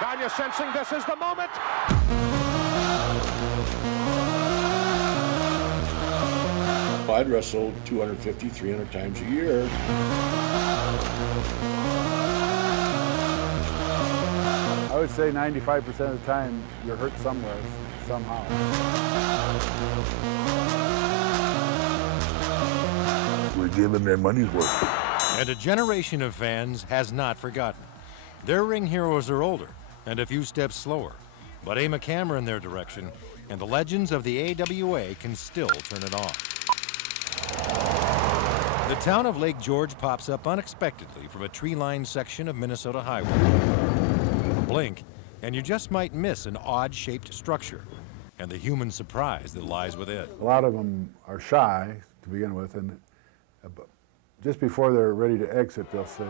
Gagne sensing this is the moment. I'd wrestle 250, 300 times a year. I would say 95% of the time you're hurt somewhere, somehow. We're giving their money's worth. And a generation of fans has not forgotten. Their ring heroes are older and a few steps slower, but aim a camera in their direction, and the legends of the AWA can still turn it on. The town of Lake George pops up unexpectedly from a tree-lined section of Minnesota highway. A blink, and you just might miss an odd-shaped structure and the human surprise that lies within. A lot of them are shy to begin with, and just before they're ready to exit, they'll say,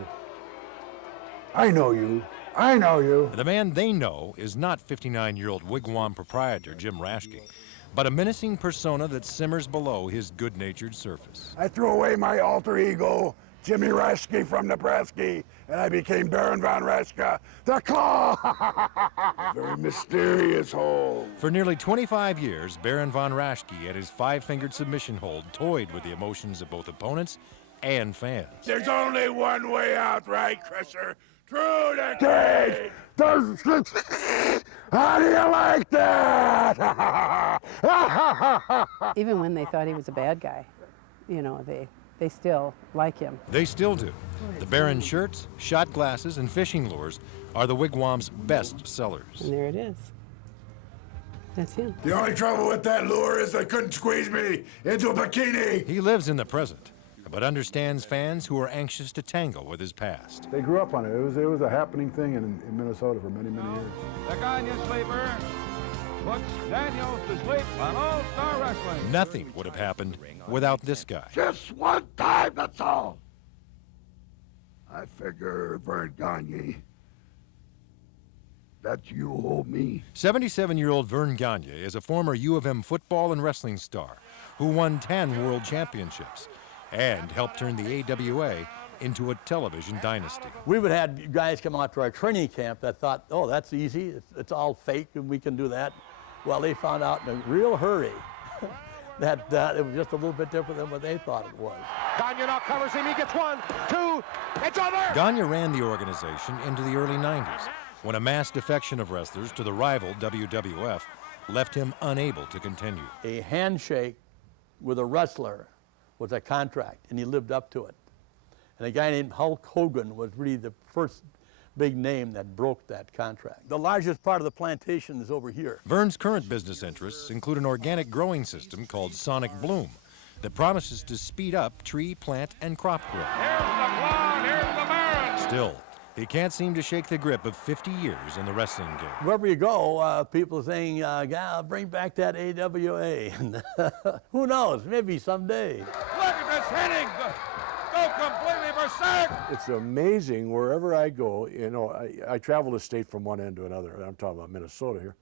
"I know you, I know you." The man they know is not 59-year-old wigwam proprietor Jim Raschke, but a menacing persona that simmers below his good-natured surface. I threw away my alter ego, Jimmy Raschke from Nebraska, and I became Baron von Raschke, the Claw! Very mysterious hole. For nearly 25 years, Baron von Raschke at his five-fingered submission hold toyed with the emotions of both opponents and fans. There's only one way out, right, Crusher? Through the cage! How do you like that? Even when they thought he was a bad guy, you know, they still like him. They still do. The Baron shirts, shot glasses, and fishing lures are the wigwam's best sellers. And there it is. That's him. The only trouble with that lure is they couldn't squeeze me into a bikini. He lives in the present, but understands fans who are anxious to tangle with his past. They grew up on it. It was a happening thing in Minnesota for many, many years. The Gagne sleeper puts Daniels to sleep on All-Star Wrestling. Nothing would have happened without this guy. Just one time, that's all. I figure, Vern Gagne, that you owe me. 77-year-old Vern Gagne is a former U of M football and wrestling star who won 10 world championships and helped turn the AWA into a television dynasty. We would have guys come out to our training camp that thought, oh, that's easy, it's all fake and we can do that. Well, they found out in a real hurry that it was just a little bit different than what they thought it was. Gagne now covers him. He gets 1, 2. It's over. Gagne ran the organization into the early 90s when a mass defection of wrestlers to the rival WWF left him unable to continue. A handshake with a wrestler was a contract, and he lived up to it. And a guy named Hulk Hogan was really the first big name that broke that contract. The largest part of the plantation is over here. Vern's current business interests include an organic growing system called Sonic Bloom that promises to speed up tree, plant, and crop growth. Here's the Claw. Here's the Baron. Still, he can't seem to shake the grip of 50 years in the wrestling game. Wherever you go, people are saying, "God, bring back that AWA." And who knows, maybe someday. Look at this hitting. Go completely berserk. It's amazing wherever I go, you know, I travel the state from one end to another. I'm talking about Minnesota here.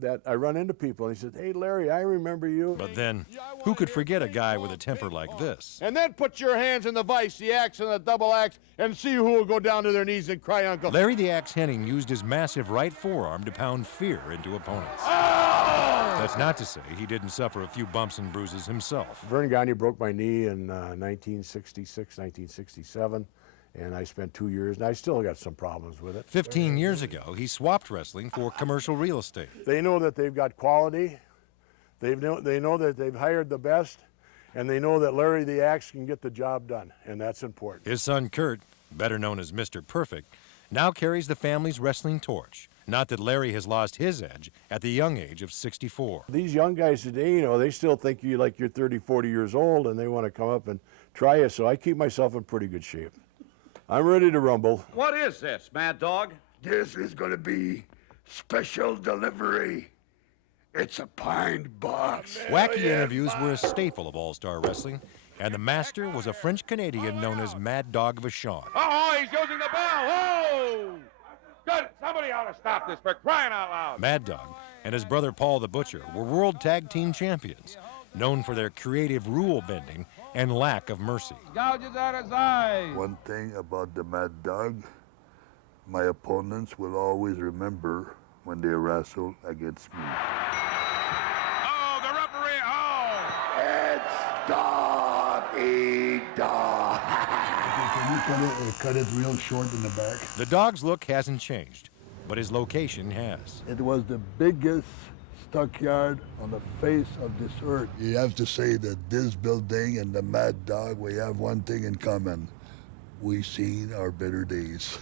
That I run into people and he said, "Hey Larry, I remember you." But then, who could forget a guy with a temper like this? And then put your hands in the vice, the axe and the double axe, and see who will go down to their knees and cry uncle. Larry the Axe Henning used his massive right forearm to pound fear into opponents. Oh! That's not to say he didn't suffer a few bumps and bruises himself. Vern Gagne broke my knee in 1966, 1967, and I spent 2 years, and I still got some problems with it. 15 years ago, he swapped wrestling for commercial real estate. They know that they've got quality. They know that they've hired the best, and they know that Larry the Axe can get the job done, and that's important. His son Kurt, better known as Mr. Perfect, now carries the family's wrestling torch. Not that Larry has lost his edge at the young age of 64. These young guys today, you know, they still think you like you're 30, 40 years old, and they want to come up and try you, so I keep myself in pretty good shape. I'm ready to rumble. What is this, Mad Dog? This is going to be special delivery. It's a pine box. Wacky interviews were a staple of All-Star Wrestling, and the master was a French-Canadian known as Mad Dog Vachon. Oh, he's using the bell. Oh! Good. Somebody ought to stop this for crying out loud. Mad Dog and his brother Paul the Butcher were World Tag Team Champions, known for their creative rule bending and lack of mercy. Gouges out his eyes. One thing about the Mad Dog, My opponents will always remember when they wrestled against me. Oh, the referee, oh! It's dog eat dog. Can you cut it real short in the back? The dog's look hasn't changed, but his location has. It was the biggest stockyard on the face of this earth. You have to say that this building and the Mad Dog, we have one thing in common. We've seen our better days.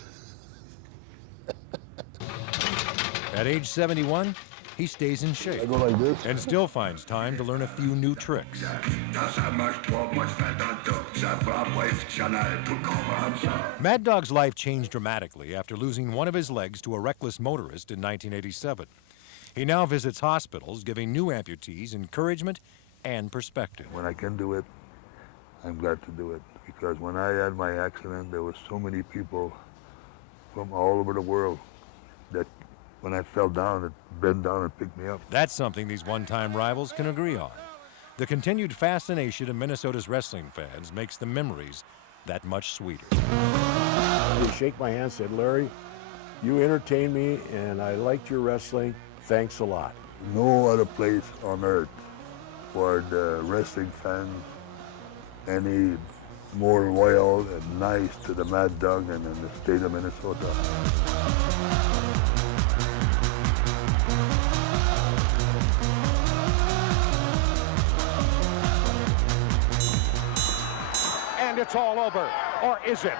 At age 71, he stays in shape I go like this. and still finds time to learn a few new tricks. Mad Dog's life changed dramatically after losing one of his legs to a reckless motorist in 1987. He now visits hospitals, giving new amputees encouragement and perspective. When I can do it, I'm glad to do it. Because when I had my accident, there were so many people from all over the world that when I fell down, it bent down and picked me up. That's something these one-time rivals can agree on. The continued fascination of Minnesota's wrestling fans makes the memories that much sweeter. He shake my hand, said, Larry, you entertained me and I liked your wrestling. Thanks a lot. No other place on earth for the wrestling fans any more loyal and nice to the Mad Dog and in the state of Minnesota. And it's all over, or is it?